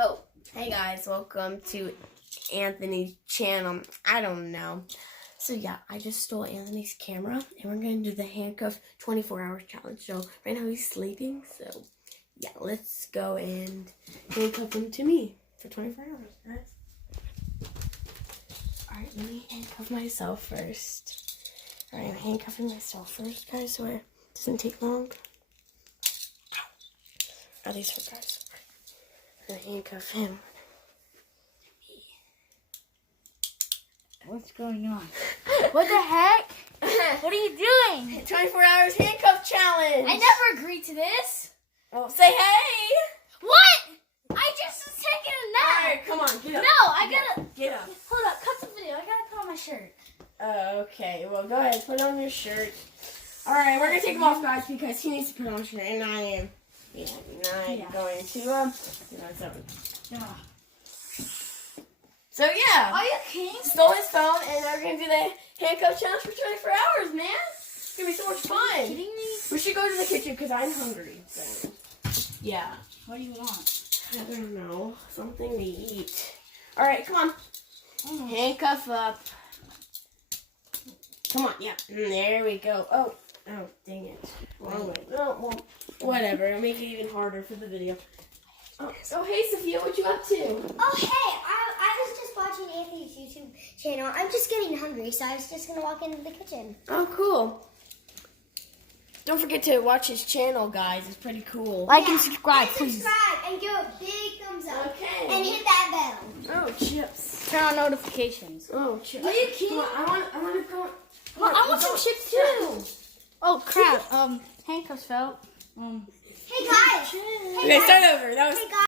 Oh, hey guys, welcome to Anthony's channel. I don't know. So yeah, I just stole Anthony's camera and we're going to do the handcuff 24-hour challenge. So right now he's sleeping, so yeah, let's go and handcuff him to me for 24 hours, guys. Alright, let me handcuff myself first. Alright, I'm handcuffing myself first, guys, so it doesn't take long. At least for guys. I'm gonna handcuff him. What's going on? What the heck? What are you doing? 24 hours handcuff challenge. I never agreed to this. Oh, say hey. What? I just was taking a nap. Alright, come on, get up. No, I gotta. Get up. Hold up, cut the video. I gotta put on my shirt. Okay, well, go ahead, put on your shirt. Alright, we're gonna take him off, guys, because he needs to put on a shirt, and I am. Yeah, going to, No. So, yeah. Are you kidding? Stole his phone, and now we're going to do the handcuff challenge for 24 hours, man. It's going to be so much fun. Are you kidding me? We should go to the kitchen, because I'm hungry. So, yeah. What do you want? I don't know. Something to eat. Alright, come on. Handcuff up. Come on, yeah. There we go. Oh, dang it. Wrong way. Oh, well, whatever. It'll make it even harder for the video. Oh, hey, Sophia, what you up to? Oh, hey, I was just watching Anthony's YouTube channel. I'm just getting hungry, so I was just going to walk into the kitchen. Oh, cool. Don't forget to watch his channel, guys. It's pretty cool. Like and subscribe, and please. subscribe and give a big thumbs up. Okay. And hit that bell. Oh, chips. Turn on notifications. Oh, chips. Are you kidding? Come on, I want to go. I want some chips too. Oh crap! Handcuffs fell. Hey guys. Okay, start over. That was. Hey guys.